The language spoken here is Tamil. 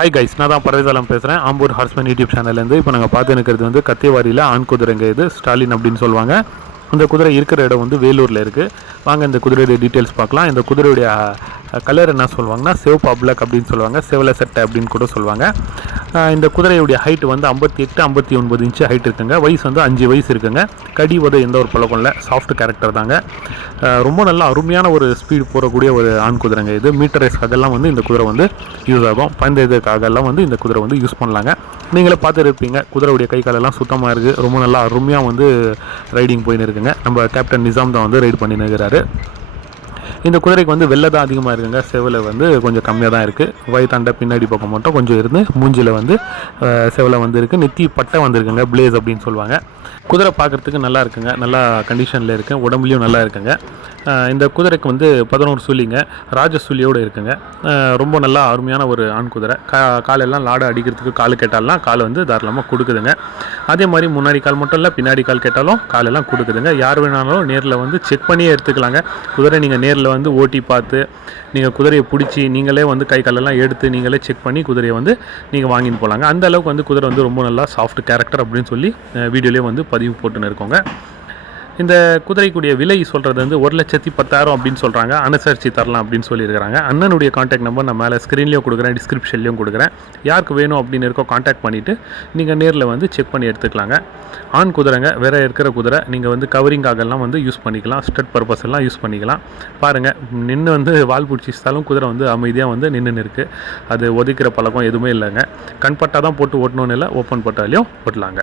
ஹாய் கைஸ், நான் தான் பரவேசாலம் பேசுகிறேன். ஆம்பூர் ஹார்ஸ்மேன் யூடியூப் சேனல்லேருந்து. இப்போ நாங்கள் பார்த்து இருக்கிறது வந்து கத்தியவாரியில் ஆண் குதிரைங்க. இது ஸ்டாலின் அப்படின்னு சொல்லுவாங்க. இந்த குதிரை இருக்கிற இடம் வந்து வேலூரில் இருக்குது. வாங்க இந்த குதிரையுடைய டீட்டெயில்ஸ் பார்க்கலாம். இந்த குதிரையுடைய கலர் என்ன சொல்லுவாங்கன்னா சிவப்பு அப்ளக் அப்படின்னு சொல்லுவாங்க, செவலை சட்டை அப்படின்னு கூட சொல்லுவாங்க. இந்த குதிரையுடைய ஹைட் வந்து 58-59 இன்ச்சு ஹைட் இருக்குங்க. வயசு வந்து 5 வயசு இருக்குங்க. கடி உதை எந்த ஒரு பழக்கம் இல்லை, சாஃப்ட் கேரக்டர் தாங்க. ரொம்ப நல்லா அருமையான ஒரு ஸ்பீடு போகக்கூடிய ஒரு ஆண் குதிரைங்க. இது மீட்டர் ரேஸ்க்காகலாம் வந்து இந்த குதிரை வந்து யூஸ் ஆகும். பந்தயத்துக்காகலாம் வந்து இந்த குதிரை வந்து யூஸ் பண்ணலாங்க. நீங்களே பார்த்துருப்பீங்க, குதிரையுடைய கை காலெல்லாம் சுத்தமாக இருக்குது. ரொம்ப நல்லா அருமையாக வந்து ரைடிங் போயின்னு இருக்குங்க. நம்ம கேப்டன் நிசாம் தான் வந்து ரைடு பண்ணின்னு இருக்கிறாரு. இந்த குதிரைக்கு வந்து வெள்ளை தான் அதிகமாக இருக்குங்க. செவலை வந்து கொஞ்சம் கம்மியாக தான் இருக்குது. வயதாண்ட பின்னாடி பக்கம் மட்டும் கொஞ்சம் இருந்து மூஞ்சில் வந்து செவலை வந்து இருக்குது. நெத்தி பட்டை வந்துருக்குங்க, பிளேஸ் அப்படின்னு சொல்லுவாங்க. குதிரை பார்க்குறதுக்கு நல்லா இருக்குங்க, நல்லா கண்டிஷனில் இருக்குது, உடம்புலையும் நல்லா இருக்குங்க. இந்த குதிரைக்கு வந்து 11 சுழிங்க, ராஜ சுழியோடு இருக்குங்க. ரொம்ப நல்லா அருமையான ஒரு ஆண் குதிரை. காலெல்லாம் லாடை அடிக்கிறதுக்கு காலு கேட்டாலாம் காலை வந்து தாராளமாக கொடுக்குதுங்க. அதே மாதிரி முன்னாடி கால் மட்டும் இல்லை, பின்னாடி கால் கேட்டாலும் காலெல்லாம் கொடுக்குதுங்க. யார் வேணாலும் நேரில் வந்து செக் பண்ணியே எடுத்துக்கலாங்க. குதிரை நீங்கள் நேரில் வந்து ஓட்டி பார்த்து நீங்கள் குதிரையை பிடிச்சி நீங்களே வந்து கை காலெல்லாம் எடுத்து நீங்களே செக் பண்ணி குதிரையை வந்து நீங்கள் வாங்கின்னு போகலாங்க. அந்த அளவுக்கு வந்து குதிரை வந்து ரொம்ப நல்லா சாஃப்ட் கேரக்டர் அப்படின்னு சொல்லி வீடியோலேயே வந்து பதிவு போட்டுன்னு இருக்கோங்க. இந்த குதிரைக்குடைய விலை சொல்கிறது வந்து 1,10,000 அப்படின்னு சொல்கிறாங்க. அனுசரித்து தரலாம் அப்படின்னு சொல்லியிருக்கிறாங்க. அண்ணனுடைய காண்டாக்ட் நம்பர் நான் மேலே ஸ்க்ரீன்லேயும் கொடுக்குறேன், டிஸ்கிரிப்ஷன்லேயும் கொடுக்குறேன். யாருக்கு வேணும் அப்படின்னு இருக்கோ காண்டாக்ட் பண்ணிவிட்டு நீங்கள் நேரில் வந்து செக் பண்ணி எடுத்துக்கலாங்க. ஆண் குதிரைங்க, வேறு இருக்கிற குதிரை நீங்கள் வந்து கவரிங்காகலாம் வந்து யூஸ் பண்ணிக்கலாம், ஸ்டட் பர்பஸ் எல்லாம் யூஸ் பண்ணிக்கலாம். பாருங்கள், நின்று வந்து வால் பிடிச்சிச்சாலும் குதிரை வந்து அமைதியாக வந்து நின்றுன்னு இருக்குது. அது ஒதுக்கிற பழக்கம் எதுவுமே இல்லைங்க. கண் பட்டா தான் போட்டு ஓட்டணும்னு இல்லை, ஓப்பன் பட்டாலையும் ஓட்டலாங்க.